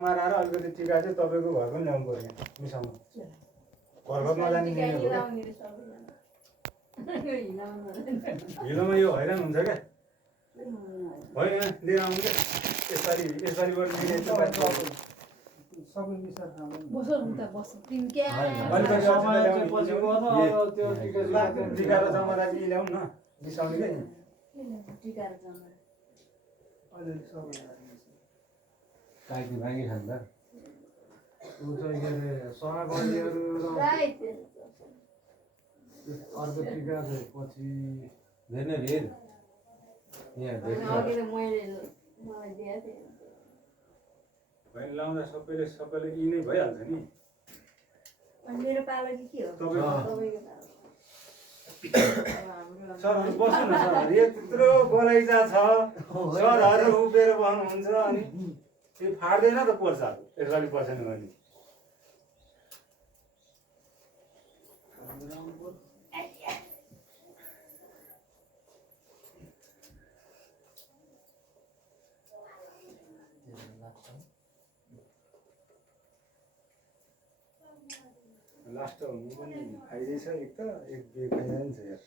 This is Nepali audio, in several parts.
माराएर अलिकति टिका चाहिँ तपाईँको घर पनि ल्याउनु पर्ने मिसाउनु घरको नजाने हिलोमा यो हैरान हुन्छ क्या होइन लिएर आउनु क्या यसपालिबाट लिने टिका र जमरा ल्याउनु न मिसाउने क्या काकी भागी खान्छ ऊ चाहिँ के अरे समागमहरू अर्को टिका चाहिँ पछि धेरै भिड यहाँ लाउँदा सबैले यी नै भइहाल्छ नि मेरो पालो के हो सर बस्नु न सर यत्रो गलैँचा छ सरहरू उभिएर बस्नुहुन्छ अनि त्यो फाट्दैन त पर्साहरू यसपालि पर्सेन भने लास्ट हुनु पनि फाइदै छ एक त एक बिहे फाइदा नि छ यार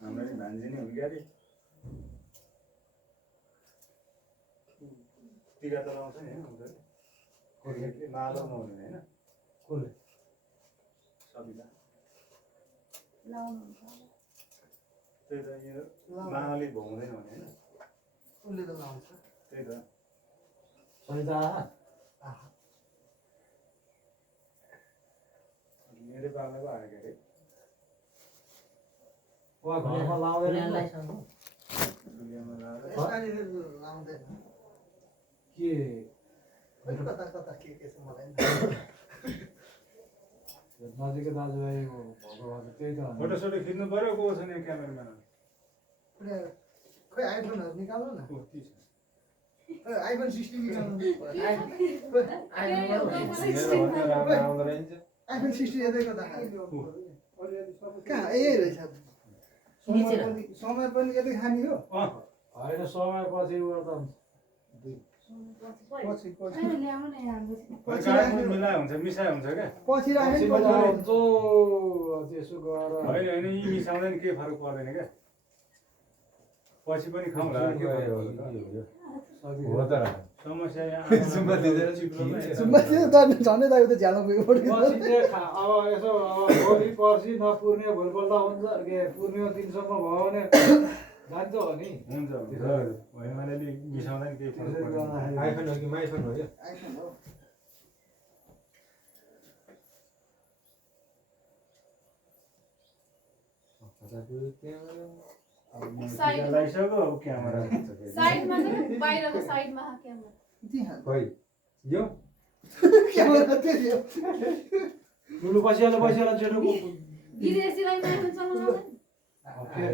हाम्रो नि भान्जी नै हो कि अरे टिका त लाउँछ नि होइन मालो नहुने होइन कसले सबिता त्यही त यो माले भोग्दैन भने होइन उसले त लाउँछ त्यही त सहिता मेरै पालाको आयो के अरे वा घरमा लाउँदैन दुनियाँमा लाएर के नजिकै दाजुभाइ भएको भए त्यही त फोटो सोटो खिच्नु पर्यो को छैन क्यामेराम्यान खोइ आइफोनहरू निकाल्नु न कति छ आइफोन 16 निकाल्नु आइफोन 16 यतैको देखायो कहाँ यही रहेछ समय पनि यतै खाने हो होइन समय पछि गर्दा पछि मिलाइ हुन्छ मिसाइ हुन्छ क्या पछि राखेँ हुन्छ त्यसो गरेर होइन यी मिसाउँदा नि केही फरक पर्दैन क्या पछि पनि खाउँला के हो त समस्या यहाँ सुम्बा दिँदैन सुम्बा थियो त झन्डै दाइ त झ्यालो गयो पछि चाहिँ अब यसो भोलि पर्सि नपुर्ने भोलिपल्ट हुन्छ के पुर्ने दिनसम्म भयो भने जान्छ हो नि हुन्छ होइन मैले मिसाउँदा नि केही फरक पर्दैन आइफोन हो कि माइफोन हो यो आइफोन हो लगाइसक्यो अब क्यामेरा साइडमा चाहिँ बाहिरको साइडमा क्यामेरा त्यहाँ खै यो क्यामेरा त्यो ठुलो बसिहाल्यो जेठो विदेशीलाई आइफोन चलाउनु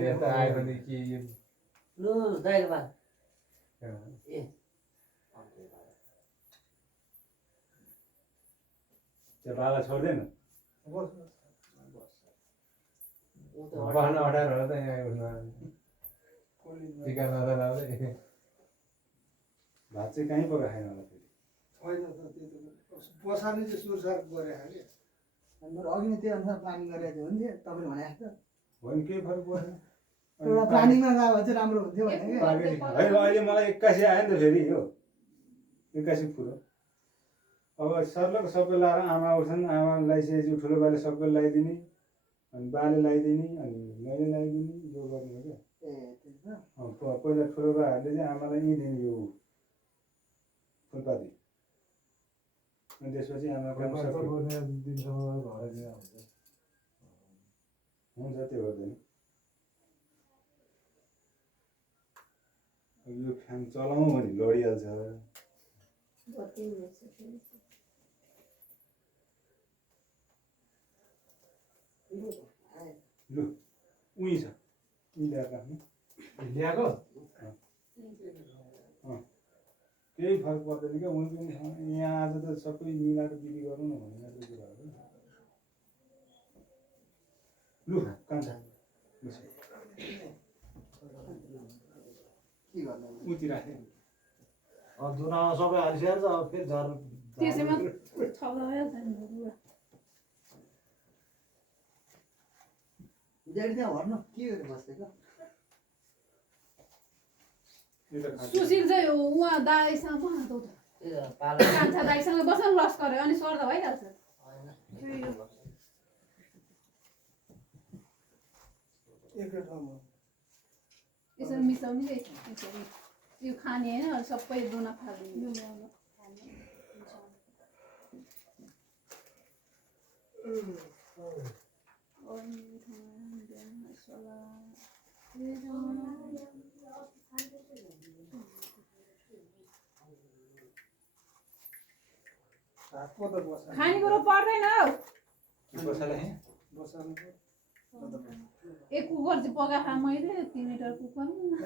यता आइफोन कि लु दाइको बा ए त्यो बाला छोड्दैन बस्न अठार हो त यहाँ उठ्न टिका नलाउँदै भात चाहिँ कहीँ पकाएन होला फेरि होइन त त्यो त बसार्ने चाहिँ सुरसार गरे खाले हाम्रो अघि नै त्यो अनुसार प्लानिङ गरेको थियो भने तपाईँले भने जस्तो होइन केही फरक पर्दैन एउटा प्लानिङमा गयो भने चाहिँ राम्रो हुन्थ्यो भने कि होइन अहिले मलाई 81 आयो नि त फेरि यो 81 पुरो अब सर्लक सबै लाएर आमा उठ्छन् आमा लगाइसकेपछि ठुलो बाले सबै लगाइदिने अनि बाले लगाइदिने अनि मैले लगाइदिने यो गर्ने हो क्या ए त्यही त पहिला ठुलो बाहरूले चाहिँ आमालाई यहीँ दिने यो फुलपाती अनि त्यसपछि आमाको दिनसम्म घर हुन्छ त्यो गर्दैन यो फ्यान चलाउँ भने लडिहाल्छ लु उही छ ल्याएर राख्नु ल्याएको केही फरक पर्दैन क्या उनी पनि यहाँ आज त सबै मिलाएर बिक्री गरौँ न भनेर पुतिराखे अब धुनामा सबै हालिसकेको छ अब फेरि झर त्यसैमा छाउँदा भइहाल्छ नि लुगा। ड्याडी त्यहाँ भर्नु के गरेर बसेको सुशील चाहिँ उहाँ दाइसँग बस्नु त त्यो पालो कान्छा दाइसँग बस्न लस गर्यो अनि सर्दा भइहाल्छ। एकै ठाउँमा यसरी मिसाउने चाहिँ यसरी यो खाने होइन अरू सबै दुना फालिदिने। हातको त बस्छ खानेकुरो पर्दैन हौ। बस्नु एक कुकर चाहिँ पकाएको मैले 3 लिटर कुकरमा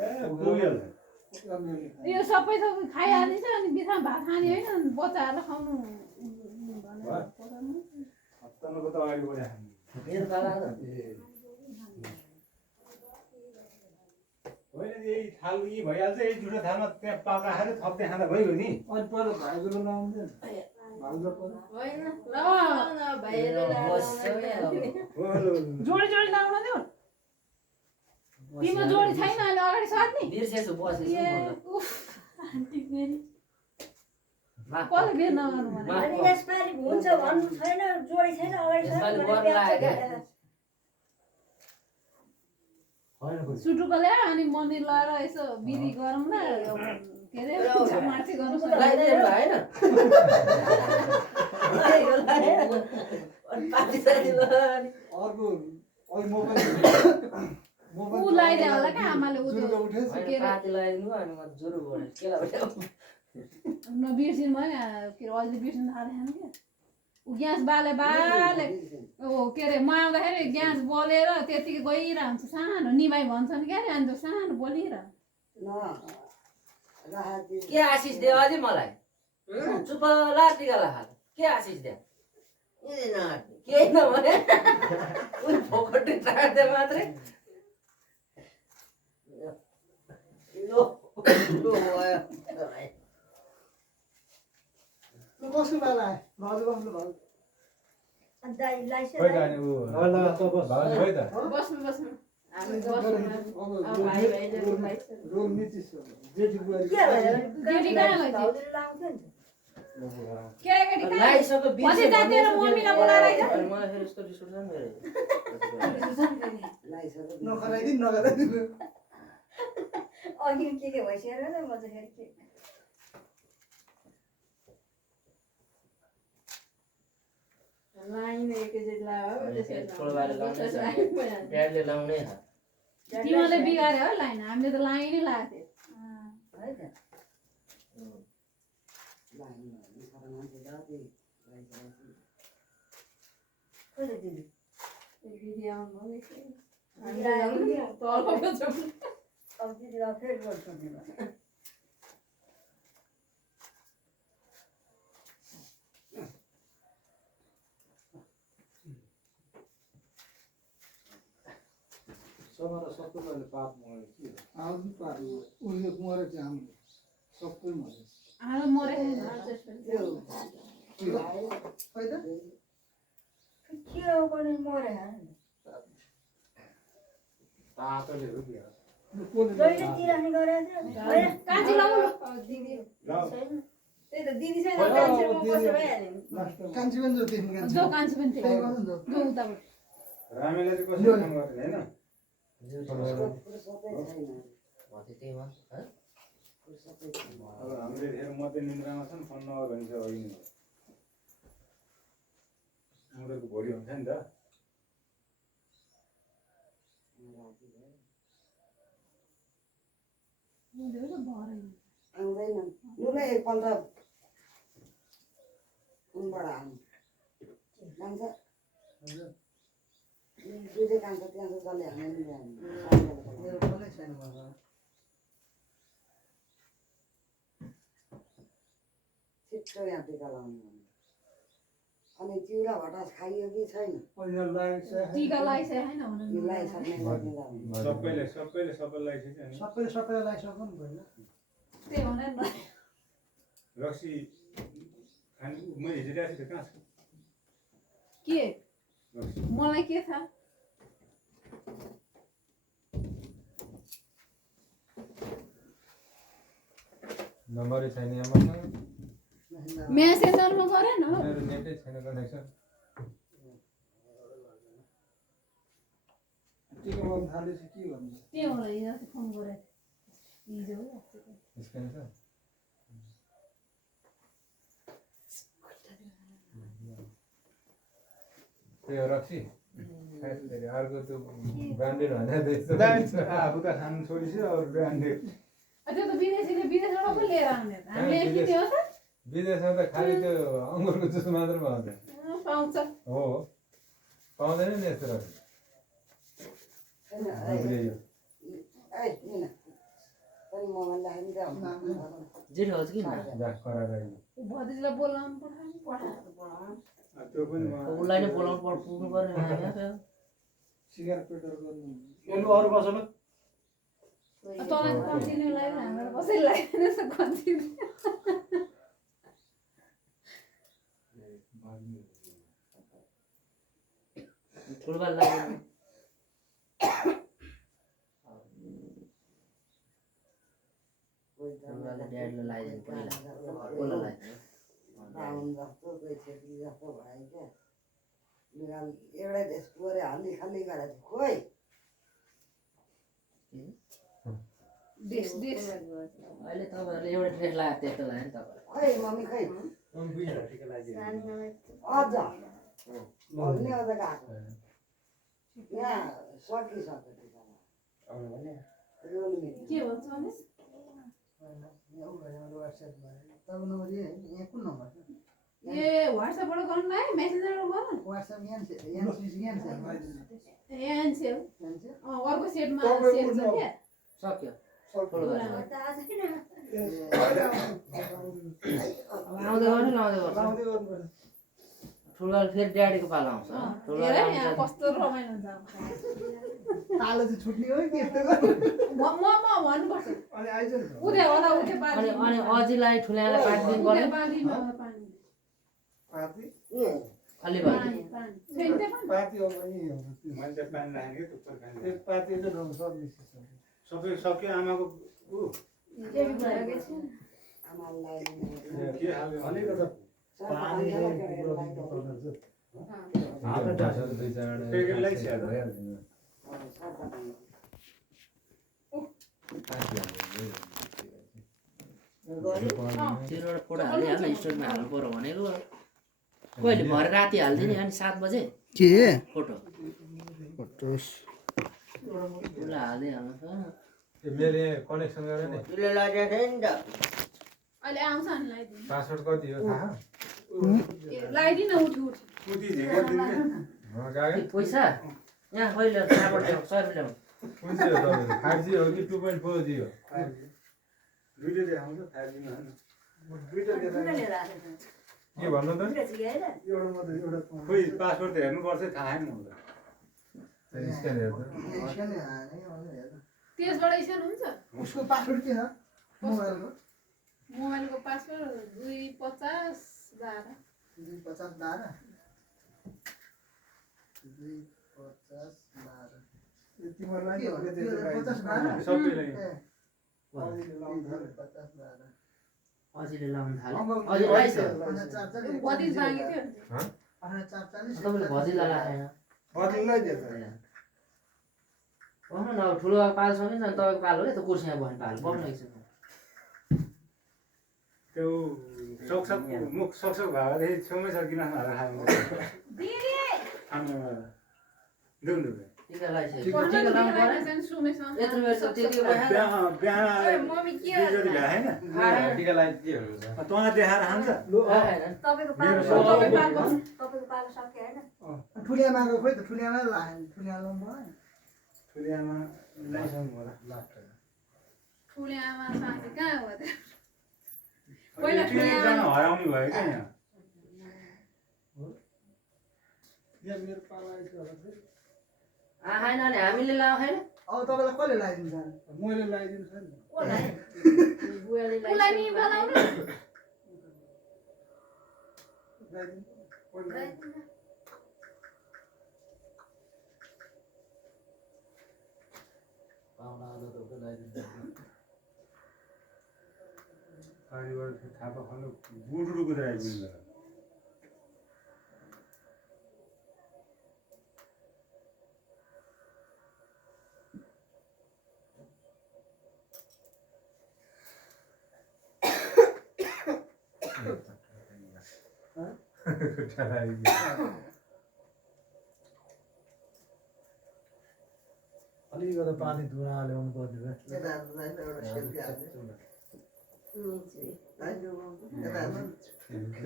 अलिअलि यो सबै खाइहालिन्छ अनि बित्थामा भात खाने होइन बच्चाहरूलाई खाउनु पकाउनु। हप्ताको त अगाडि बढाएको मेरो पाला होइन यही थाल यी भइहाल्छ यही जुठो थालमा त्यहाँ पाकाएर थप्दै खाँदा भइगयो नि अनि पहिला भाइको लाउँदैन भाउजू पहिला होइन ल जोडी जोडी लाउन देऊ। तिम्रो जोडी छैन अहिले अगाडि सर्ने बिर्सेछु बसेछु ए उफ आन्टी फेरि कसले बेर नगर्नु भने अनि यसपालि हुन्छ भन्नु छैन जोडी छैन अगाडि यसपालि गर्न लाग्यो क्या सुटुको ल्यायो अनि मन्दिर लगाएर यसो विधि गरौँ न के अरे मार्ची गर्नु लगाइदिनु भएन अर्को अहिले मोबाइल ऊ लगाइदियो होला क्या आमाले ऊ जुरुको उठेछ के अरे पाती लगाइदिनु अनि म ज्वरो बढ्यो केला उठ्यो बिर्सिनु भयो के अरे अहिले बिर्सिनु थालेन क्या ऊ ग्यास बाले ओ के अरे म आउँदाखेरि ग्यास बलेर त्यतिकै गइरहन्छ सानो निमाई भन्छन् क्या अरे अनि त्यो सानो बोलिरहन्छ। के आशिष दियो अझै मलाई चुप लाटिका ला के आशिष दियो केही नभने उनी फोकट टाढ्दै मात्रै लो लो भयो कसको पाला आयो भाउजू बस्नु भयो अनि दाइ लाइसेन्स खोइ त अनि ऊ ल त बस भाउजू खोइ त बस्नु बस्नु हामी अब बस्नु रोग नीति जेठी बुहारी के भयो जेठी कहाँ गयो भाउजूले लाउँथ्यो नि केटाकेटी कहाँ लाइसक्यो अझै जातिर मम्मीलाई बोलाएर आइज मलाई फेरि यस्तो रिस उठ्छ नि मेरो नखराइदिनु नगराइदिनु अघि के भइसक्यो र म चाहिँ फेरि के लाइन एकैचोटि ड्याडले लाउनै तिमीले बिगार्यो हो लाइन हामीले त लाइनै लगाएको है त कसले दिनु थियो अब दिदीलाई फेरि गर्छु नि समाएर सबैले पाप मर्यो के हो आउनु पार्नु उसले मरे चाहिँ हाम्रो सबै मरे हाम्रो मरे खै त के हो पनि मरे तातोले हो कि जहिले तिरानी गरेको थियो काँची लाउनु त्यही त दिदी छैन कान्छीमा बस्यो भइहाल्यो नि कान्छी पनि जो देख्ने कान्छी जो कान्छी पनि त्यही गर्नु नि त जो उताबाट रामेले चाहिँ कसरी काम गर्ने होइन अब हामीले धेर मध्य निन्द्रामा छन् फोन नगर भने चाहिँ अघि नै मुरको भोलि हुन्छ नि त आउँदैन लुलै एकपल्ट उनबाट हाल्नु जान्छ दुधै कान्छ त्यहाँ जसले हाल्नु मेरो पनि छैन भन्छ छिट्टो यहाँ टिका लाउनु अनि चिउरा भटास खाइयो कि छैन अहिले लगाइसक्यो टीका लगाइसक्यो होइन हुनु लगाइसक्ने सबैले लगाइसक्यो अनि सबैले लगाइसक्यो नि पहिला त्यही भनेर न रक्सी खानु मैले हिजो ल्याएको थिएँ कहाँ छ के रक्सी मलाई के थाहा नम्बरै छैन यहाँ मसँग मेसेन्जरमा गरेन हो मेरो नेटै छैन कनेक्सन टिका लगाउनु थालेपछि के गर्नु त्यही भएर हिजो अस्ति फोन गरेको थिएँ हिजो हो स्क्यान छ त्यही हो रक्सी अर्को त्यो ब्रान्डेड होइन आफू त खानु छोडिसक्यो अरू ब्रान्डेड त्यो त विदेशीले विदेशबाट पो लिएर आउने हामीले किन्यो त विदेशमा त खालि त्यो अङ्गुरको जुस मात्र पाउँछ पाउँछ हो पाउँदैन नि यस्तो रक्सी जेठो हो कि भतिजीलाई बोलाउनु पठाउनु त्यो पनि उसलाई नै बोलाउनु पुग्नु पर्ने सिगारेट पेटर गर्नु यसले अरू कसैले तँलाई कन्टिन्यू लाग्यो हाम्रो कसैले लाग्दैन त कन्टिन्यू ठुलबाल लाग्यो ठुलबालले ड्याडीलाई लगाइदिनु पहिला कसलाई लगाइदिनु बाहुन जस्तो कोही छेत्री जस्तो भयो क्या लुगा एउटै देश पुरै हल्ली खल्ली गरेको थियो खोइ देश देश अहिले तपाईँहरूले एउटा ड्रेस लगाएको त्यस्तो लाग्यो नि तपाईँलाई खै मम्मी खै अझ भन्ने अझ गएको यहाँ सकिसक्यो टिका के भन्छ भने तपाईँको नम्बर यहाँ कुन नम्बर ए व्हाट्सएपबाट गर्नु है मेसेन्जरबाट गर्नु वाट्सएप यहाँ एनसेल अर्को सेटमा सेट छ क्या सक्यो पुरा। आउँदै गर्नु लाउँदै गर्छ ठुलबाल फेरि ड्याडीको पालो आउँछ हेर यहाँ कस्तो रमाइलो हुन्छ अब तालो चाहिँ छुट्ने हो कि यस्तो म भन्नुपर्छ अनि आइज नि उदय होला उदय अनि अनि अजिलाई ठुल्याएर पाकिदिनु पर्ने बालीमा पानी पाती अलि भयो पानी पानी फेरि पनि पाती हो भने मैले त पानी राखेँ त्यो पानी त्यो पाती चाहिँ रङ सब मिसिसक्यो सबै सक्यो आमाको ऊ जेबी भएकै छ आमालाई के हाल्यो भनेको त पानी पेकेटलाई स्याहार तिनवटा फोटो हालिहाल्नु स्टोरीमा हाल्नु पर्यो भनेको कहिले भरे राति हालिदिने अनि 7 बजे के फोटो फोटोस उसलाई हालिहाल्नु छ मेरो यहाँ कनेक्सन गरेर नि उसले लगेको थियो नि त अहिले आउँछ नि लगाइदिनु पासवर्ड कति हो थाहा लगाइदिन उठ्यो उठ्यो कुदी झिकेर दिने गयो पैसा यहाँ कहिले 100 रुपियाँ कुन चाहिँ हो तपाईँको 5G हो कि 2.4G हो दुईटै देखाउँछ 5G मा हैन दुईटा के भन्नु त एउटा मात्रै एउटा खोइ पासवर्ड त हेर्नुपर्छ थाहा छैन मलाई स्क्यान हेर्नु त्यसबाट स्क्यान हुन्छ उसको पासवर्ड के छ मोबाइलको मोबाइलको पासवर्ड 250 12 250 12 250 12 तिमीहरूलाई के हो 50 12 सबैलाई अझैले लाउनु थाल्यो अङ्कल अझै आइस बत्तिस बाँकी थियो तपाईँले भजिला राखेन बदल्नै दिएछ भन्नु न अब ठुलो पालसँगै छ तपाईँको पाल हो क्या त्यो कुर्सीमा बस्ने पाल बस्नु एकछिन त्यो सक्सक मुख सक्सक भएदेखि छेउमै छ किन खाएर खानु देऊ न टिका लगाइसक्यो पल्लो टिका लाउनु पऱ्यो चाहिँ सुमेसँग यत्रो बेर त त्यति भएन बिहान मम्मी के बिजोरी भ्या हैन टिका लगाइ के हो तँलाई देखाएर खान्छ तपाईँको मेरो पालो सबै तपाईँको पालो सक्यो होइन ठुलियामाको खोइ त ठुलियामा लाग्यो ठुलियामा भयो ठुलियामा लाइसक्नु होला ठुले आमा साथी कहाँ हो त पहिला ठुलियामा हराउने भयो क्या यहाँ यहाँ मेरो पाला आइसक्यो होला फेरि होइन नि हामीले लाएको छैन अब तपाईँलाई कसले लगाइदिन्छ मैले लगाइदिनु छ नि बुवाले उसलाई नि बोलाउनु पाहुना आलो त उसको लगाइदिन्छ पारिबाट थापा खानु बुढुडु कुदेर आइपुग्नु अलिकति पानी दुना ल्याउनु पर्ने भयो केटाहरूलाई एउटा सेल्फी हाल्ने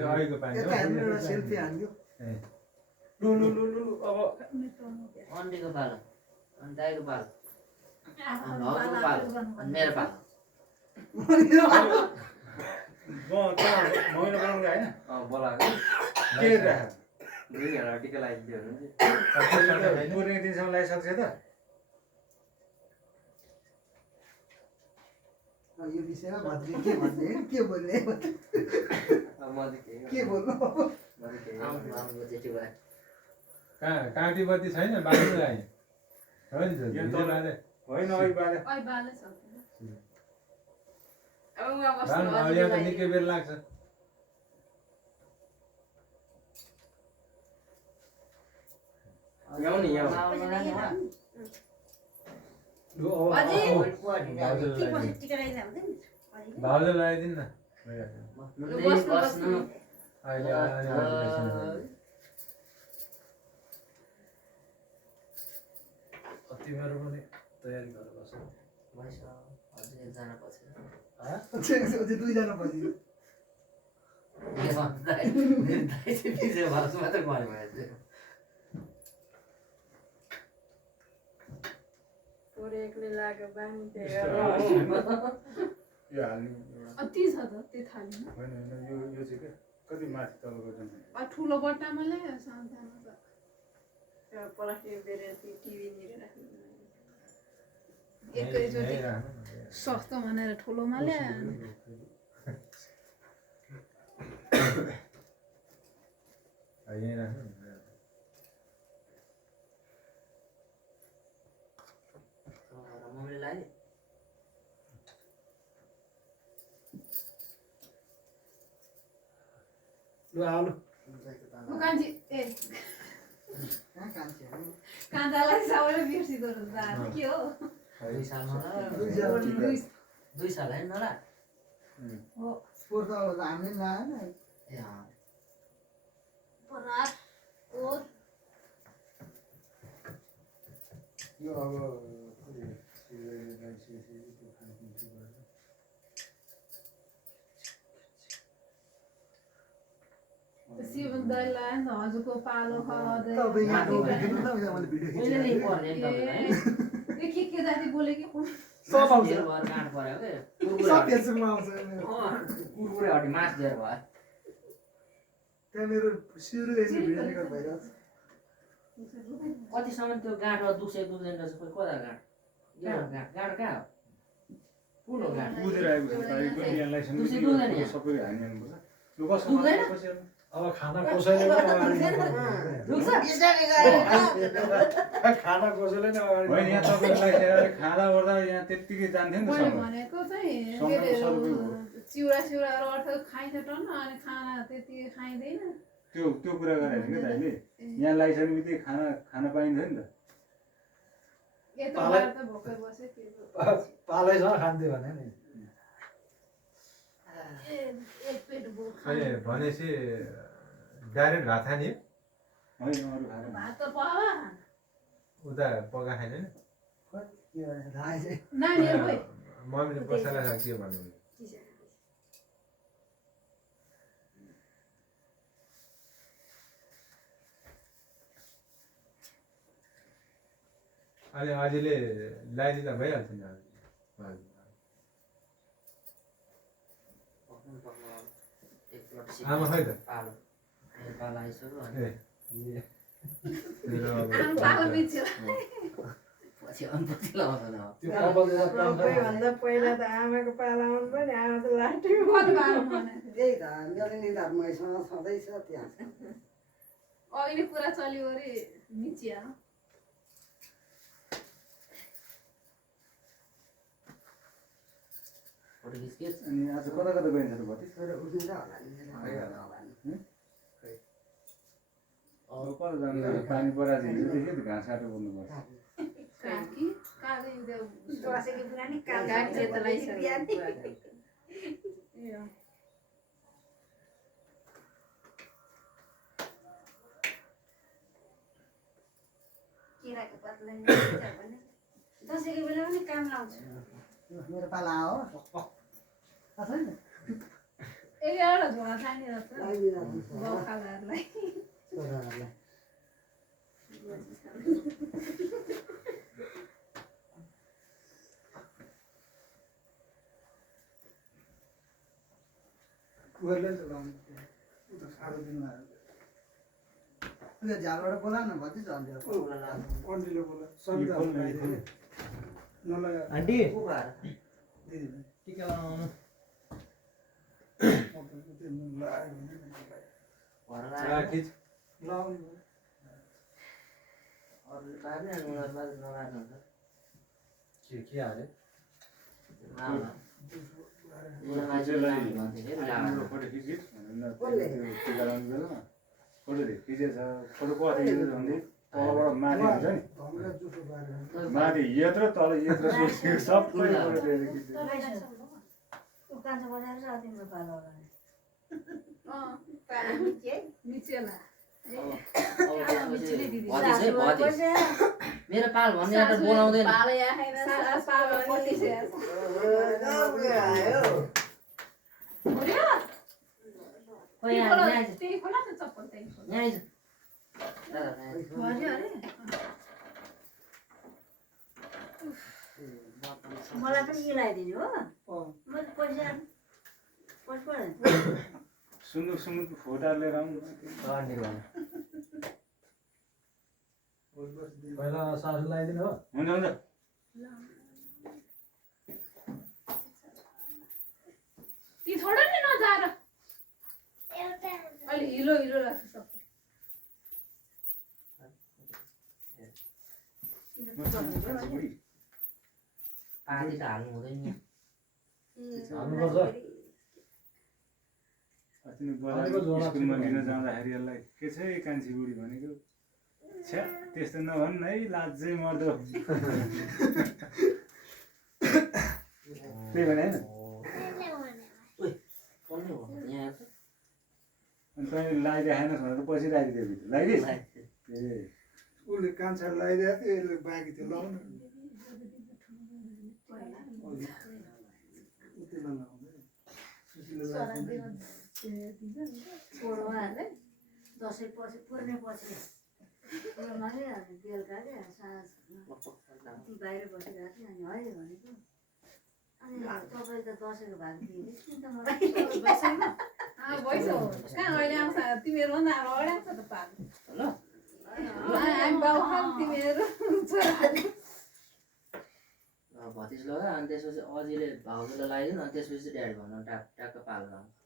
अहिलेको पानी हो केटाहरूले एउटा सेल्फी हान्यो लु लु लु लु लु, अब अन्डीको पालो अनि दाइको पालो अनि हजुरको पालो अनि मेरो पालो महिना बनाउनु होइन बोलाएको के राख दुई घन्टा टिका लगाइदियो भने पुर्ने दिनसम्म लगाइसक्छ त यो विषयमा भत्रिए के भन्ने के बोल्ने अब म चाहिँ के बोल्नु आउनु जेठी भयो काँटी बत्ती छैन बाल्नु आयो हो नि यहाँ त तल- होइन अघि बाले ओइ बाले सक्दैन अब उहाँ यहाँ बस्नु त निकै बेर लाग्छ ल्याउने यहाँ लु अब अझै? भाउजूलाई टिका लगाइदिँदा हुँदैन भाउजू लगाइदिनु न बस्नु अहिले अलि तिमीहरू पनि तयारी गरेर बस भइस अझै एकजना पछि दुईजना पछि के भन्छ दाइ चाहिँ पछि भाषा मात्रै गरे भयो पोरेकले लाग्यो बानी यो हाल्ने एउटा अति छ त त्यो थालीमा होइन होइन यो चाहिँ के कति माथि तलको जुन ठुलो बट्टामा ल्यायो सानसानो त प्लास्टिक बेरेर टिभीनिर राख्नु एकैचोटि सस्तो भनेर ठुलोमा ल्यायो यहीँ राख्नु मम्मीले लाग्यो लु आउनु कान्छी ए कहाँ कान्छेहरू कान्छालाई सबैले बिर्सिँदो रहेछ के हो 2 सालमा दुई 2 साल होइन नला स्पोर त अब हामीले लाएन ए अँ परात ओर यो अब कति सिलगढी लगाइसकेपछि त्यो खानपिन सुरु गरेर शिवन दाइ लायो नि त हजुरको पालो खदै तपाईँ यहाँ भिडियो न मैले भिडियो मैले नै खिचेँ पर्ने नि तपाईँलाई ए के जाति बोले कि कुन सब आउँछ धेर भएर काँड पऱ्यो के सब फेसबुकमा आउँछ कुरकुरे हटी मास धेर भयो त्यहाँ मेरो सुरुदेखि भिडियो रेकर्ड भइरहेको छ कतिसम्म त्यो गाँठमा दुख्दैन रहेछ कोही कता गाँठ यो गाँठ गाँठ कहाँ हो कुन हो गाँठ कुदेर आएको छ पारि पनि यहाँ लाइसेन्स दुसी दुख्दैन यहाँ? सबैले हानि हान्नुपर्छ लु कसो दुख्दैन? पछि अब खाना कसैले पनि अगाडि दुख्छ खाना कसैले नै अगाडि होइन यहाँ तपाईँलाई खाँदा ओर्दा यहाँ त्यत्तिकै जान्थ्यो नि त मैले समय भनेको चाहिँ समय के अरे सरुपै चिउरा चिउराहरू अर्थको खाइन्छ टन्न अनि खाना त्यति खाइँदैन त्यो कुरा गरेर कि दाइले यहाँ लाइसक्ने बित्तिकै खाना पाइन्थ्यो नि त यता बाहिर त भोकै बस्यो के पालैसँग खान्थ्यो भने नि एक पेट भोक अहिले भनेपछि डाइरेक्ट भात खाने होइन अरू खाना भात त पावा उता पका खाने नि के भने थाहा छैन नानीहरू खोइ मम्मीले बसाएर खाएको के भन्नु अनि अझैले लगाइदिँदा भइहाल्छ नि आमा खै त पालो पालो आइसक्यो ए मेरो अब आम पालो बिच्यो पछि पछि लगाउँछ न त्यो कपाल सबैभन्दा पहिला त आमाको पाला आउनु पनि आमा त लास्टै कति बाह्र भने त्यही त मेरो निधार मैसँग छँदैछ त्यहाँ अहिले कुरा चल्यो अरे मिचिया फोटो खिच्कियो अनि आज कता कता गइन्छ त भति छोरा उठिन्छ होला नि अब कता जानु पानी पराएको हिजोदेखि त घाँस काटेर बोल्नुपर्छ काकी काले उदय दसैँको पुरानै काम गाडी चाहिँ त किराको पातलाई भने दसैँको बेला पनि काम लाउँछु मेरो पाला हो छैन एउटा झोला चाहिने रहेछ लगाइदिनु गाउँखालाहरूलाई छोराहरूलाई उनीहरूले त लाउनु उता साह्रो दिनमा उयो झालबाट बोला न भति झन्झट अन्डीले बोला सविता नलगा आन्टी दिदी टिका लगाउनु खिच लाउनु अरू पार्ने उनीहरू नलाग्नु हुन्छ के हाले हाम्रो फोटो खिचिट टिका लगाउने बेलामा फोटो खिचेछ फोटो कति खिचेछ भने तलबाट माथि हुन्छ नि ढङ्गले जुठो पारेर माथि यत्रो तल यत्रो सोचेको सबै फोटो खिच्यो कान्छ बजाएर छ तिम्रो पालो होला मिचेला मेरो पाल भन्ने त बोलाउँदैन पालो या खाइन पालो पटिसे खोइ यहाँ आइज त्यही खोला त चप्पल त्यही खोला यहाँ आइज दादा यहाँ भन्यो अरे मलाई पनि मिलाइदिनु हो मैले पैसा सुन्दर सुन्दर फोटा लिएर आउनु पहिला सासु लगाइदिनु हो हुन्छ हुन्छ ती छोड नि नजाएर अलि हिलो हिलो लाग्छ सबै पार्टी त हाल्नु हुँदैन नि हाल्नुपर्छ अस्ति नै बजार स्कुलमा लिन जाँदाखेरि यसलाई के छ है कान्छी बुढी भनेको छ्या त्यस्तो नभन् है लाजै मर्दो त्यही भने होइन पनि हो यहाँ अनि तैँले लगाइदिएन भनेर पछि लगाइदियो भित्र लगाइदिएस ए उसले कान्छा लगाइदिएको थियो यसले बाँकी थियो लाउनु उतिमा लाउँदै छोडोहरूलाई दसैँ पछि पुर्ने पछि बेलुका ती बाहिर बसिरहेको थियो अनि है भनेको अनि तपाईँ त दसैँको भाग दिइदिनुहोस् नि त मलाई भइस हो कहाँ अहिले आउँछ तिमीहरू भन्दा अब अगाडि आउँछ त पाल ल हामी बाउ खाऊ तिमीहरू छोराहरू भतिज लगा अनि त्यसपछि अझैले भाउजूलाई लगाइदिनु अनि त्यसपछि ड्याडी भन्नु ट्याक्क पालो लगाउनु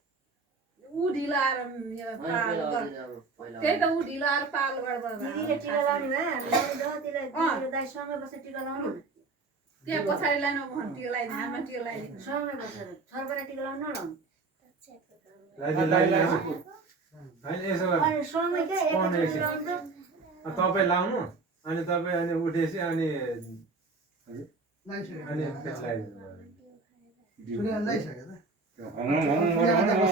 ऊ ढिलो आएर पाल त्यही त ऊ ढिलो आएर पाल गडबड दिदीले टिका लाउने भए लाउँदा त्यसलाई दाइ सँगै बसेर टिका लाउनु न त्यहाँ पछाडि लाइन टियो लगाइदिनु हातमा टियो लगाइदिनु सँगै बसेर छोरबाट टिका लाउनु नलाउनु होइन यसो अनि सँगै क्या एकैचोटि लाउँदा तपाईँ लाउनु अनि तपाईँ अनि उठेपछि अनि लगाइसक्यो अनि फेरि लगाइदिनु छोरीलाई लगाइसक्यो त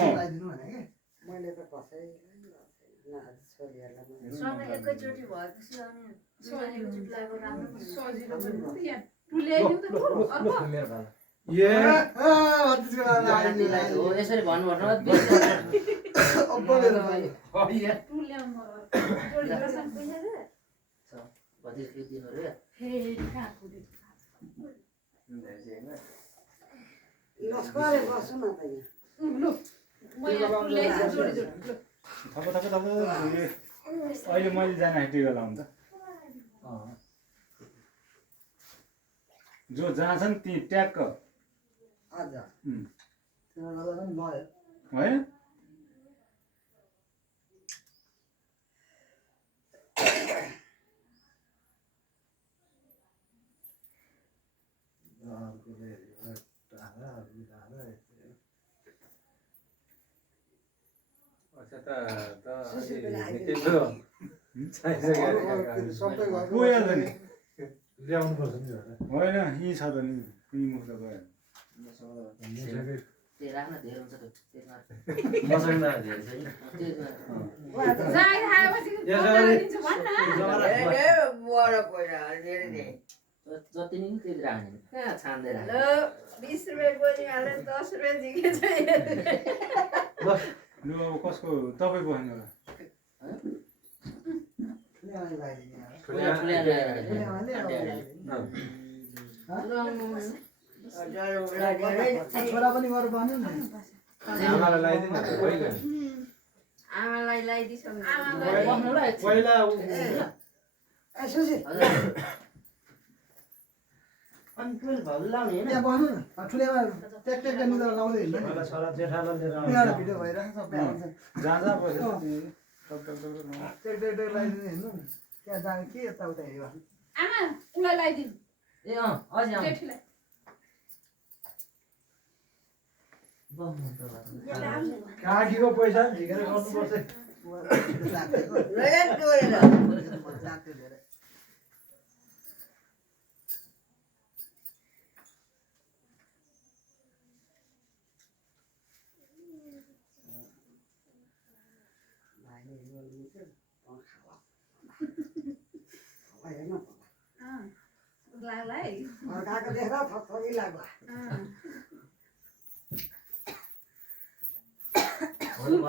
लगाइदिनु भने कि मैले त कसैलाई छोरीहरूलाई सँगै एकैचोटि भएपछि अनि एकैचोटि लागेको राम्रो सजिलो पनि हो त यहाँ टुल्याइदिउँ त अर्को मेरो पालो ए हो यसरी भन्नुपर्छ टुल्याउनु भतिज दिनु रे फेरि कहाँ पुग्यो लस्करै बस्छु न त यहाँ लु म यहाँ टुल्याइदिन्छु जोडी जोडी लु थप अहिले मैले जाँदाखेरि टिका लाउनु त जो जान्छन् ती ट्याक्क आज उम्, तिनीहरूलाई पनि भयो होइन अच्छा त निकै त चाहिसक्यो अरे काका। सबै गइहाल्छ नि ल्याउनु पर्छ नि होइन यहीँ छ त नि यहीँ मुख त गयो त्यो राख्न धेरै हुन्छ त त्यसमा मसँग न धेरै छ नि त्यसमा जाग खाएपछि दिन्छु भन्न जति नि त्यति राख्ने कहाँ छान्दै राख्ने 20 रुपियाँ गोली हालेर 10 रुपियाँ झिकेछ लु अब कसको तपाईँ बस्नु होला ठुल्याउने लगाइदिने छोरा पनि गरेर भन्नु नि आमालाई लगाइदिनु न पहिला आमालाई लगाइदिसक्नु पहिला ए सुसी अनि ट्वेल्भ लाउने होइन यहाँ बस्नु न ठुल्यामा ट्याक ट्याक निकालेर लाउँदै हिँड्नु नि छोरा छोरा जेठालाई लिएर आउँछ। यहाँ भिडियो भइरहेको छ सबै आउँछ जहाँ जहाँ बस्यो अँ। टक टक टक टक ट्याक ट्याक ट्याक लगाइदिनु हिँड्नु नि त्यहाँ जाने के यताउता हेऱ्यो आमा उसलाई लगाइदिनु ए अँ अझै आउनु जेठीलाई काकीको पैसा पनि झिकेर गर्नुपर्छ जान्थ्यो धेरै लाग्लाई अर्काको देख्दा थपथपी लाग्ला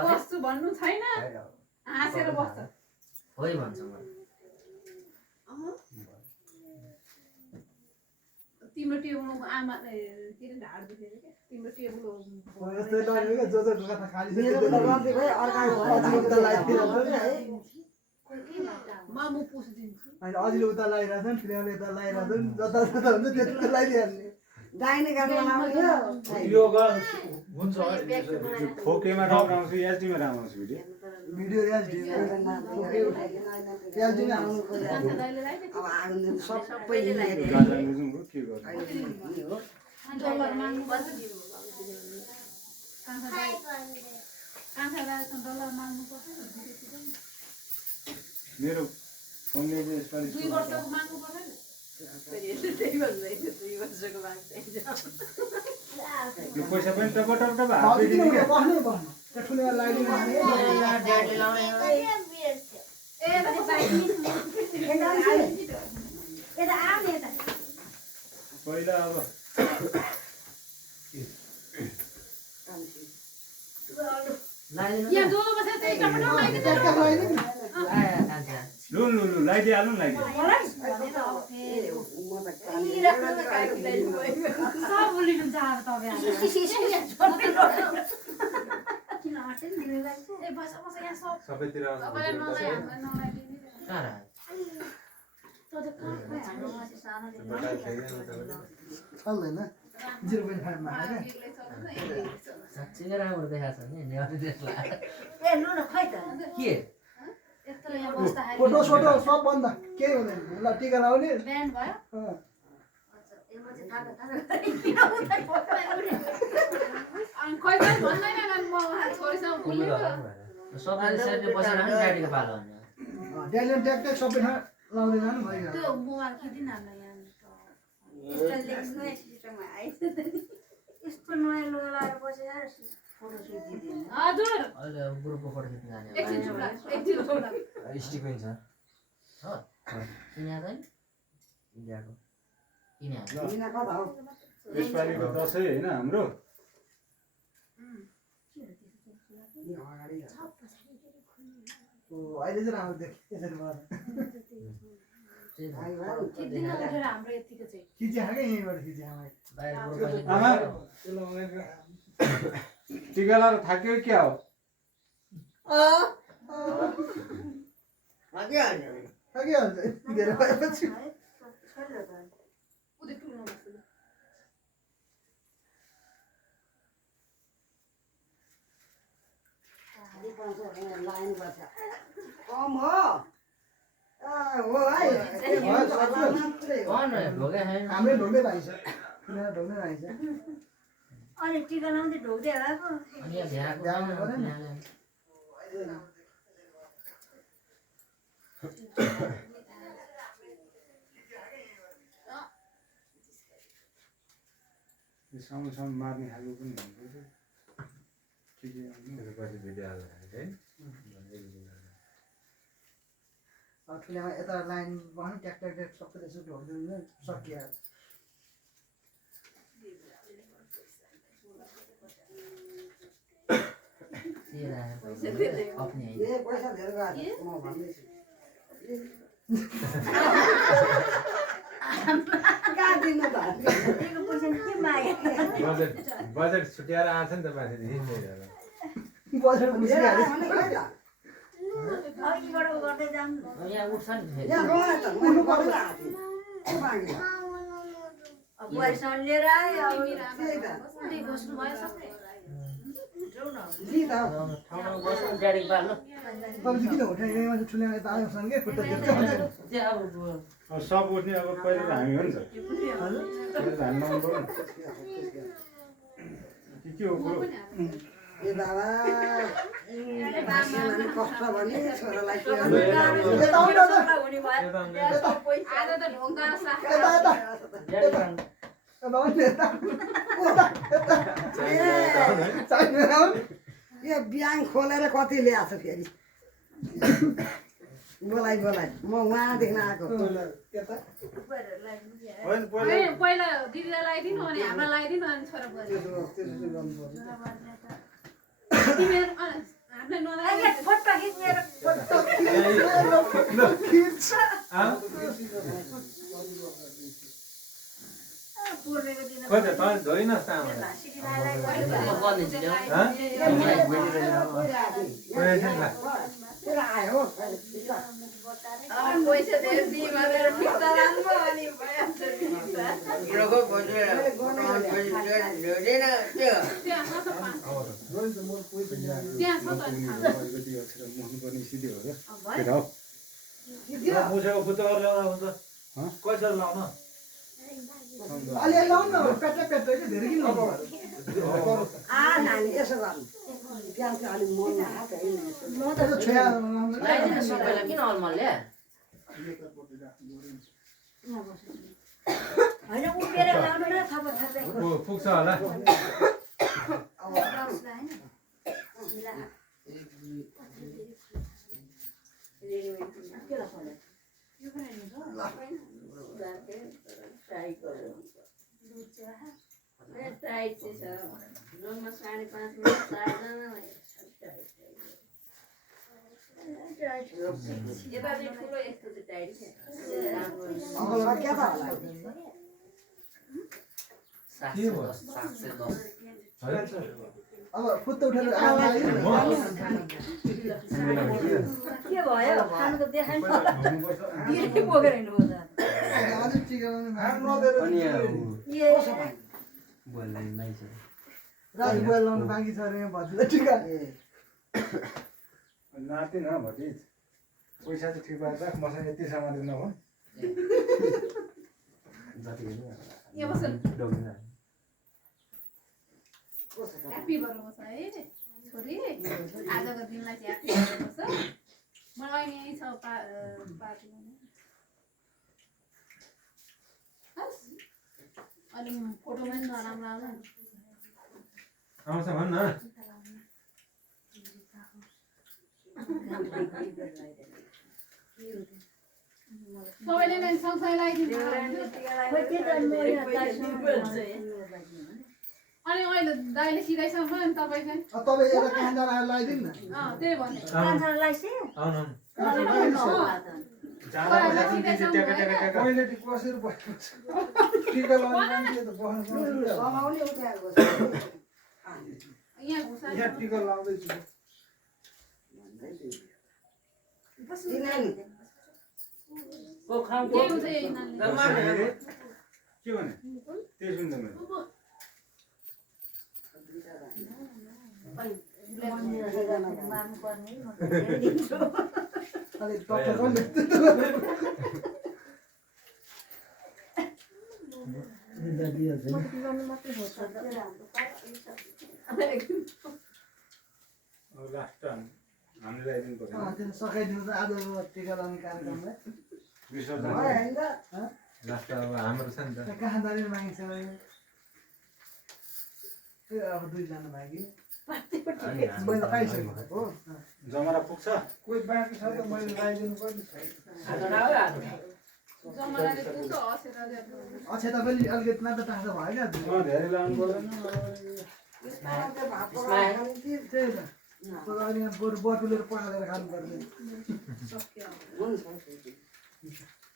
बस्छु भन्नु छैन हाँसेर बस्छ होइ भन्छ मलाई तिम्रो टेबलको आमा के अरे ढाड दुखेर क्या तिम्रो टेबल यस्तै लाग्यो क्या जो ढुका खाली छ मेरो त गल्ती भयो अर्काको अझिलो उता लगाइदिइरहेको छ है म पुछिदिन्छु होइन अझिलो उता लगाइरहेको छ ठुल्याले यता लगाइरहेको छ जता जता हुन्छ त्यति त लगाइदिइहाल्ने दाहिने कानमा लाउने यो हुन्छ त्यो फोकेमा राम्रो आउँछ एचडीमा राम्रो आउँछ भिडियो भिडियो एचडीमा आउनु कान्छा दाइले लगाइदियो अब आउनु सबै गाजा बुझौँ के गर्नु डलर माग्नुपर्छ कान्छा दाइसँग डलर माग्नुपर्छ मेरो फोनले चाहिँ यसपालि 2 वर्षको माग्नुपर्छ नि यो पैसा पनि टप टप टप हजुर हातले किन दिने क्या बस्नु बस्नु त्यो ठुलो लगाइदिनु भने ए त पहिला अब यहाँ दुध बसेर चाहिँ टमाटर लगाइदिन्छ ट्याक्क लगाइदिनु नि। लु लु लु लगाइदिइहाल्नु नि लगाइदिनु सब बोलिनुहुन्छ अब तपाईँ ए बस बस यहाँ सब सबैतिर आउनु तपाईँलाई नलाइदिने कहाँ चल्दैन 0.5 मा हाल्यो साँच्चै राम्रो देखाएको छ नि ल्याउने त्यसलाई ए लु न खै त के यत्रो यहाँ बस्दाखेरि फोटो सोटो सब बन्द केही हुँदैन ल टिका लाउने ब्यान्ड भयो अँ। अनि खोइ पनि भन्दैन अनि म छोरीसँग बोलेको सबैले सेटले बसेर पनि ड्याडीको पालो भन्ने ड्यालियन ट्याक ट्याक सबै ठाउँ लाउँदै जानु भइगयो त्यो मोबाइल खिचिदिन हामीलाई यहाँ यस्तो नयाँ लुगा लगाएर बसेर फोटो खिचिदिनु हजुर अहिले अब ग्रुपको फोटो खिच्न जाने एकछिन चुप लाग एकछिन चुप लाग स्टिक पनि छ किने चाहिँ इन्डियाको किने मिना कता हो यसपालिको दसैँ होइन हाम्रो अगाडि अहिले चाहिँ राम्रो देखेँ यसरी मलाई खिचिदिन उठेर हाम्रो यतिको चाहिँ खिचिहाल्यो क्या यहीँबाट खिचिहाल्यो बाहिर आमा टिका लाएर थाक्यो क्या हो हाकिहाल्यो थाकिहाल्छ धेरै भएपछि उदय ठुलो बस्छ लाइन बस्छ कम हो हो है हाम्रै ढोग्दै भाइ छ किनेर ढोग्दै भाइ छ अनि टिका लाउँदै ढोग्दै भएको साउन्ड मार्ने खालको पनि हुनुपर्छ ठिकै पछि भिडियो हाल्नु है ठुल्यामा यता लाइन बस्नु ट्याक्टर सबै त्यसो ढोग्दै सकिहाल्छ ए पैसा धेरै गएको म भन्दैछु कहाँ दिनु त दिएको पैसा के मागे बजेट छुट्याएर आएको छ नि त माथिदेखि बजार निस्किहाल्यो अघिबाट गर्दै जानु यहाँ उठ्छ नि फेरि यहाँ गयो त उठ्नु पर्छ माग्यो पैसा लिएर आयो त्यही त उदय बस्नु भयो सबै जी त ठाउँमा बस्नु ड्याडी पार्नु तपाईँ किन उठाइ यहाँ मान्छे ठुल्यामा यता आयो सँगै खुट्टा देख्छ त्यो अब सब उठ्ने अब पहिले त हामी हो नि त पहिले त हामी नआउनु पर्यो नि के हो कुरो ए बाबा मान्छे कष्ट भने छोरालाई के हुने भयो आज त ढोग्दा साथ ड्याडी पार्नु यो ब्याङ्क खोलेर कति ल्याएको छ फेरि बोलाइ म उहाँदेखि आएको होइन पहिले पहिला दिदीलाई लगाइदिनु अनि हामीलाई लगाइदिनु अनि छोरा बुहारी तिमीहरू हामीलाई नलाइ फोटो खिचेर पूर्णेको दिन खोइ त तपाईँ धोइनस् त आमा गर्दैछु आयो पैसा धेरै दिइ मागेर फिर्ता राम्रो अनि भइहाल्छ फिर्ता त्यहाँ छ त त्यहाँ छ त मोहनुपर्ने सिधै हो र मुसेको खुट्टाहरू ल्याउन हुन्छ कसरी लाउन अलि लाउनु न पेट्टा पेट्टा कि धेरै किन नानी यसो गर्नु प्याज चाहिँ अलिक मन म त छोया लगाइदिनु सबैलाई किन अलमलले होइन उभिएर लाउनु न थप थपै पुग्छ होला टाइट चाहिँ छ रुममा 5.5 मिनट यता चाहिँ ठुलो यस्तो चाहिँ टाइट छ क्या त होला अब खुट्टा उठेर के भयो खानु त देखाइ के बोकेर हिँड्नु त अझै टिकाउने राति बोल लाउनु बाँकी छ अरे भतिजा टिका नाति न भतिज पैसा चाहिँ ठिक पाएर राख मसँग यति सामान दिन हो यहाँ बस ह्याप्पी गर्नुपर्छ है छोरी आजको दिनलाई चाहिँ ह्याप्पी गर्नुपर्छ मलाई यहीँ छ पार्टी अनि फोटो पनि नराम्रो आउँछ आउँछ भन् न सबैले नै सँगसँगै लगाइदिनु अनि अहिले दाइले सिकाइसक्नु नि तपाईँ चाहिँ तपाईँ यता कहाँ जान आएर लगाइदिनु न त्यही भने आउनु पहिले कसरी बस्नु टिका लाउने मान्छे त बस्नु समाउने उठाएको यहाँ घुसा यहाँ टिका लाउँदैछु को खाम के हुन्छ यही नानीले के भने त्यही सुन्दा मैले मार्नुपर्ने म त हेरिदिन्छु। अलिक डक्टर पनि गर्नु मात्रै हो तर हाम्रो अब लास्ट हामीले ल्याइदिनु पर्यो सकाइदिनु त आज टिका लाउने कार्यक्रमलाई विसर्जन भयो होइन त लास्ट अब हाम्रो छ नि त कहाँ जाने मागिन्छ त्यो अब दुईजना माग्यो मैले पाइसकेको हो जमरा पुग्छ कोही बाँकी छ त मैले लगाइदिनु पर्ने छैन। जमराले पुग्छ असेर अक्षय तपाईँले अलिकति मात्र टाढो भयो क्या धेरै लाउनु पर्दैन त्यो भात स्माइल। पकाएर खाने त्यही त तपाईँले यहाँ बरु बटुलेर पकाएर खानुपर्ने हुन्छ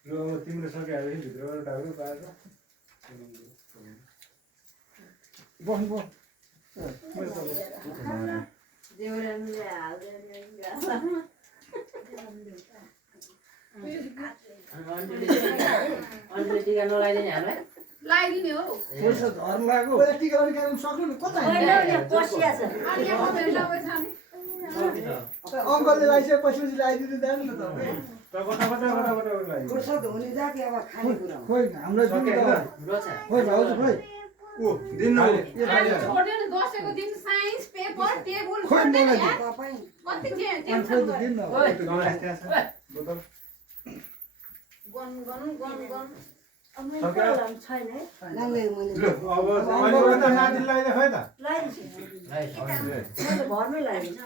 लु अब तिम्रो सकिहाल्यो भित्रबाट डाक्नु पाएछ बस्नु बस देउरालीले हाल्दैन अन्तले टिका नलाइदिने हामीलाई लगाइदिने हो पैसा घर लाग्यो पहिला टिका लाउने कार्यक्रम सक्नु नि कता पसिया छ अनि यहाँ कमेन्ट लगाएको छ नि अङ्कलले लगाइसकेपछि लगाइदिनु जानु न तपाईँ लाग्यो फुर्सद हुने जाति अब खानेकुरा हो। खोइ हामीलाई दिनु त रोजा खोइ भाउजू खोइ ऊ दिनु छोड्यो नि दसैँको दिन साइन्स पेपर टेबुल खोइ छोड्दैन मलाई यार तपाईँ कति अनि टेन्सन खोइ त भयो दिनु न बोतल गन छैन है नाङ्ले मैले लु अब अहिले त नाति लगाइदियो खै त लगाइदिन्छु मैले घरमै लगाइदिन्छु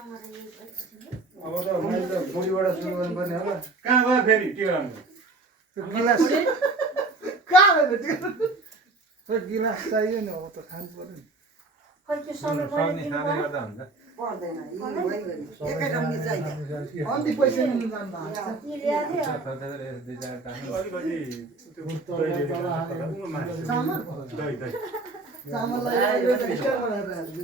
अब त मैले त भोलिबाट सुरु गर्नुपर्ने होला कहाँ गयो फेरि टिका लाउनु त्यो गिलास कहाँ गयो टिका खोइ गिलास चाहियो नि अब त खानु पर्यो नि खै त्यो सबै मैले सक्ने खाँदै गर्दा हुन्छ पर्दैन यी भइगयो एकै ठाउँमा चाहिन्छ अन्ति पैसा लिनु जानु भएको छ यी ल्याएको थियो दुई चार टाइम अलिकति त्यो दही लिएर चामल दही दही चामललाई एउटा स्टार बनाएर हाल्छु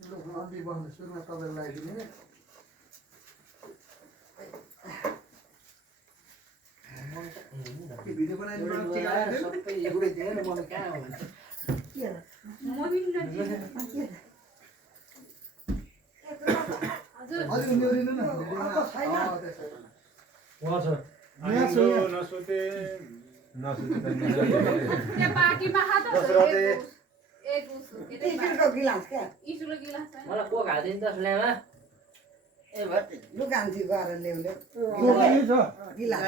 लु अन्ति बस्नु सुरुमा तपाईँलाई लगाइदिने के भिडियो बनाइदिनु पर्यो, टिका लगाइदिनु? सबै एउटै थियो नि मलाई कहाँ हो हजुर अलिक न्योरिनु न भिडियोमा। अर्को छैन। त्यसो भए। नसो नसोते नसुते त त्यहाँ बाँकीमा हात दसरथे एक उसो के अरे स्टिलको गिलास क्या इस्टुलो गिलास छैन मलाई कोक हालिदिनु त सुल्यामा ए भट्टी लुकान्थी गएर ल्याउने को पनि छ गिलास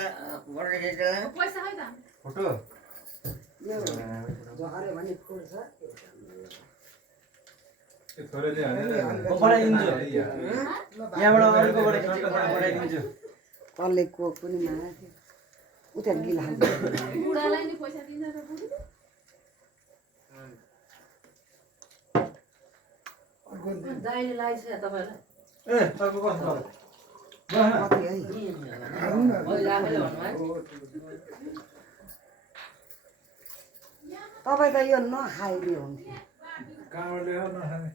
पैसा है त फोटो यो झऱ्यो भने फुट्छ छोरीले यहाँबाट कसले कोक पनि मागेको थियो उता गिलास बुढालाई नि पैसा दिन्छ त बुढी दाइले लगाइछ तपाईँलाई ए अर्को कस्तो कति है मैले आफैले भन्नुभयो तपाईँ त यो नखाइदियो हुन्थ्यो कहाँबाट ल्यायो नखाने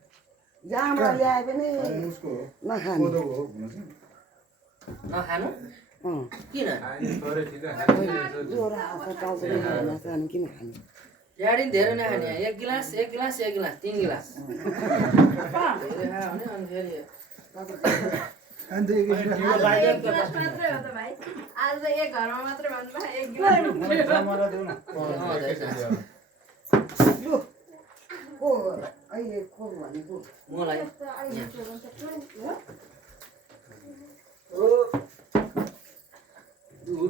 जहाँबाट ल्याए पनि उसको नखाने कोदो हो हुन चाहिँ नखानु किन छोरी ठिक ज्वरो आएको टाउको दुखेको अनि किन खाने ड्याडी धेरै नखाने एक गिलास एक गिलास एक गिलास 3 गिलास धेरै खायो भने अनि फेरि अन्त एक एक गिलास मात्रै हो त भाइ आज त एक घरमा मात्रै भन्नुभयो एक गिलास जमरा देऊ न लु को अहिले को भनेको मलाई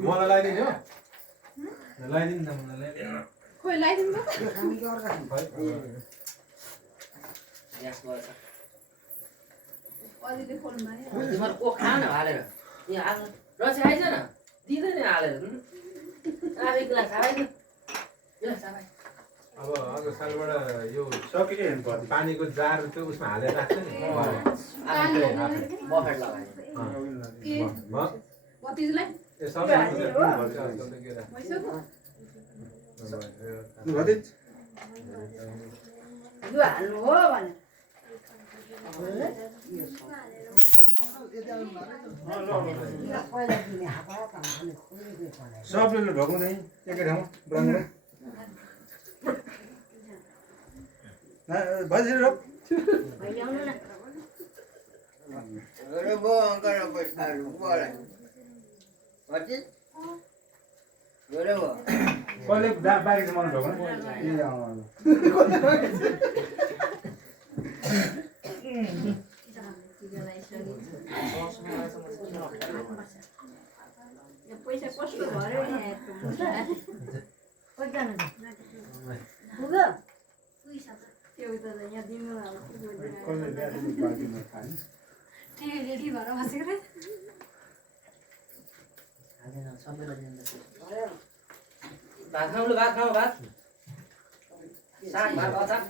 मलाई लगाइदिनु हो लगाइदिनु न मलाई लगाइदिनु खोइ लगाइदिनु त यो खाने कि अर्को खाने ग्यास गर्छ अलिअलि खोल्नु भने तिम्रो कोक खा न हालेर यहाँ हाल रसी आइज न दिँदैन हालेर आफै गिलास खाइदिनु गिलास खाइ अब अर्को सालबाट यो सकिने हेर्नु पर्यो पानीको जार त्यो उसमा हालेर राख्छ नि बफेट लगायो भतिजलाई ए सबै भइसक्यो भतिज यो हाल्नु हो भने ल्याउनु भएको ल पहिला दिने हात खाने खुल्दै पऱ्यो सबले ढोक्दै एकै ठाउँमा ब्राङ्गै भइसक्यो रोप ल्याउनु न अरे वो अंकल पैसा बोला पच्चीस बोले वो कसले बारीको मन ढोक्नु ए पैसा कसको भर्यो यहाँ कतिजना पुग्यो त्यो त यहाँ दिनु कसले ल्याएको बारीमा खाने रेडी भएर बसेको रे भात खाउँ भात खाउँ भात साग भात अचार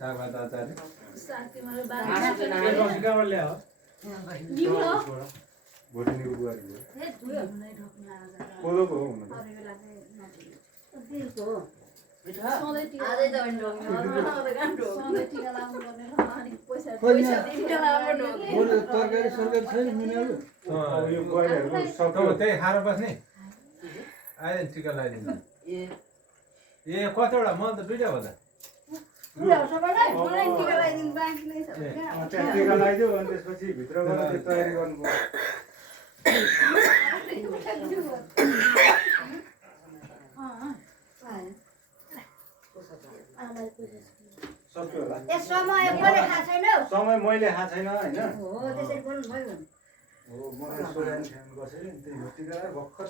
सागभात अचार साग तिमीले मासु चाहिँ नहाल्ने। रसिकाबाट ल्यायो निम्रो भोटिनीको बुहारी हो हे धुयो नै ढोक्नु आज कोदोको हो हुन त अरू बेला चाहिँ दिलको मिठो सधैँ टिका आजै त अनि ढोक्नु सधैँ टिका लाउनु पर्ने र अनि पैसा पैसा टिका लाउनु ढोक्नु बोल्यो तरकारी सरकारी छैन मिनेहरू अब यो बुहारीहरूको सबै त्यही खाएर बस्ने आयो टिका लगाइदिनु ए ए कतिवटा म त दुईटा हो त बुढाहरू सबैलाई मलाई टिका लगाइदिनु बाँकी नै छ त्यहाँ टिका लगाइदियो अनि त्यसपछि भित्र गएर त्यो तयारी गर्नुपर्छ सक्यो होला यस समय मैले थाहा छैन हौ। समय मैले थाहा छैन होइन हो त्यसरी बोल्नु भयो भने हो मलाई सोधानी फ्यान बसेर नि त्यही हो टिका लगाएर भर्खर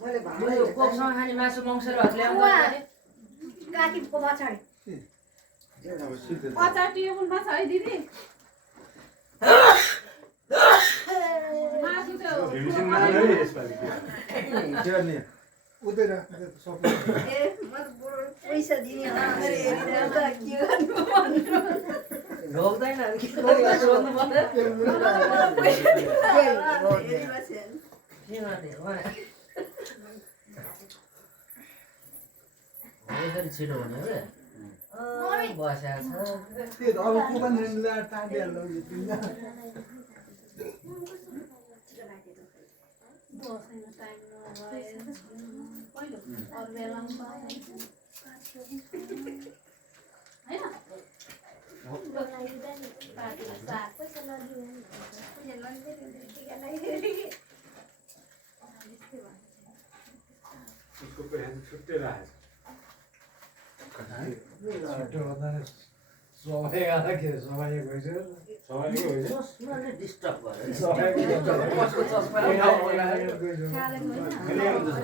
मैले यो कोकसँग खाने मासु मङ्सिरहरू ल्याउनु पर्ने नि। काकीको पछाडि अचार टेबलमा छ है दिदी मासु त भीमसेन नाम है यसपालि उतै राख्नु सक्नु ए म त बुढो पैसा दिने हो मेरो हेरिरहेको त के गर्नु भन्नु ढोक्दैन अनि के गर्नु सोध्नु पर्यो पैसा हेरिबस्यो के गर्ने हो यसरी छिटो हुने हो बसेको छ त्यो त अब कुपन ल्याएर टाँडिहाल्नु बस्दैन टाइम नभए पहिलो अरू बेला पनि होइन पार्टीमा साग उसको पैसा छुट्टै राखेछ छिटो भन्दा सबै आउँदाखेरि सबै भइसक्यो सबैको होइन चस्माले डिस्टर्ब भयो सबैको कसको चस्मा हामीले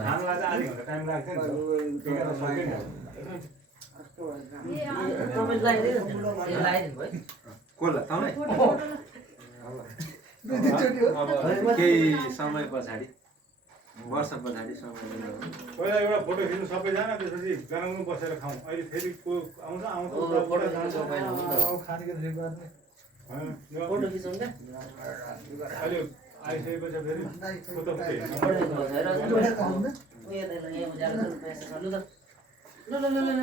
हामीलाई चाहिँ आधी घन्टा टाइम लाग्थ्यो नि त टिका त सक्यो नि तपाईँ लगाइदिनु ए लगाइदिनु भयो कसलाई तँलाई दुई तिनचोटि हो अब केही समय पछाडि वर्ष पछाडि समय पहिला एउटा फोटो खिच्नु सबैजना त्यसपछि गराउनु बसेर खाउँ अहिले फेरि को आउँछ आउँछ ओ, फोटो खिच्नु जान्छ। सबैले हुन्छ। खानेको धेरै गर्ने होइन, यो फोटो खिचौँ क्या अहिले आइसकेपछि फेरि फोटो फोटो खिच्नु भन्छ र उयो यहाँ उज्यालो छ मेसेज गर्नु त ल ल ल ल ल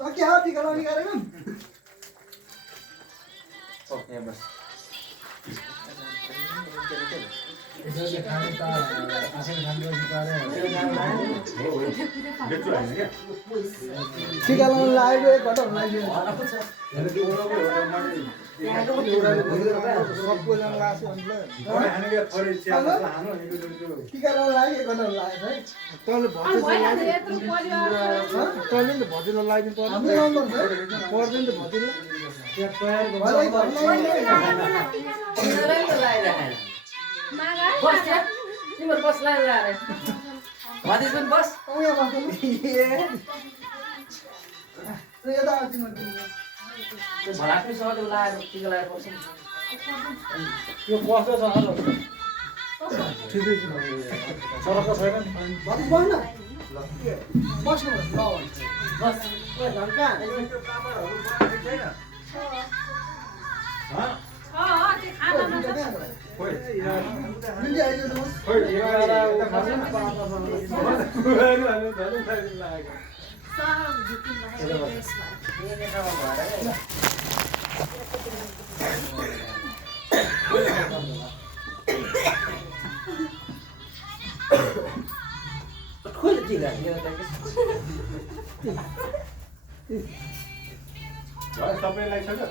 सक्यो टिका लगाउने कार्यक्रम यहाँ बस यसरी खाने त आफैले खानुपर्छ पारे बेच्छु होइन क्या टिका लगाउनु लाग्यो एक घन्टा लाग्यो सबैजना लाग्छ अन्त खाने क्या थोरै चिया मसला हाल्नु अनि त्यो टिका लगाउनु लाग्यो एक घन्टा लाग्यो है तैँले अनि भइहाल्छ यत्रो परिवार तैँले नि भतिलो लगाइदिनु पर्दैन पर्दैन त भतिलो त्यहाँ तयार लगाइराखेन मागा बस क्या तिमीहरू बस लगाएर भतिज पनि बस उयो बस्नु यता आउँछु म त्यो भलाक्मीसँग त्यो लगाएर टिका लगाएर बस्छ यो कस्तो छ ठिकै छ सरक छैन भति बस्न बस्नु ल बस घन्टा त्यो खाना नखान्छ खोइ जुन चाहिँ आइदिनु खोइ सब झुकिन लाग्यो यो नेतामा भएर भयो त भयो सबै लगाइसक्यो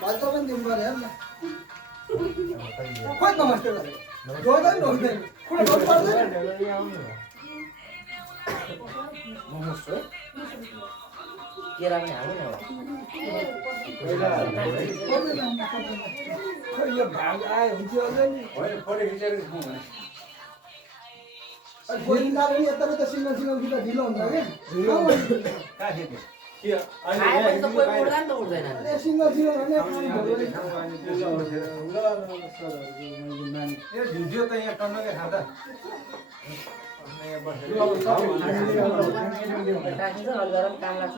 भाइ तपाईँ दिनु पऱ्यो हेर्नु खोइ नमस्ते गरेको रोज्दैन रोज्दैन कुनै रोज पर्दैन केरा पनि हाल्नु न खोइ यो भाग आयो हुन्थ्यो अझ नि होइन फोटो खिचेर जाउँ भने बोलिँदा पनि यता त सिङ्गल सिङ्गल कि त ढिलो हुन्छ क्या कहाँ थियो के खाएपछि त कोही उड्दा नि त उड्दैन सिङ्गल सिङ्गल भने ए भिडियो त यहाँ टन्नकै खाँदा राखिन्छ अलि गरम काम लाग्छ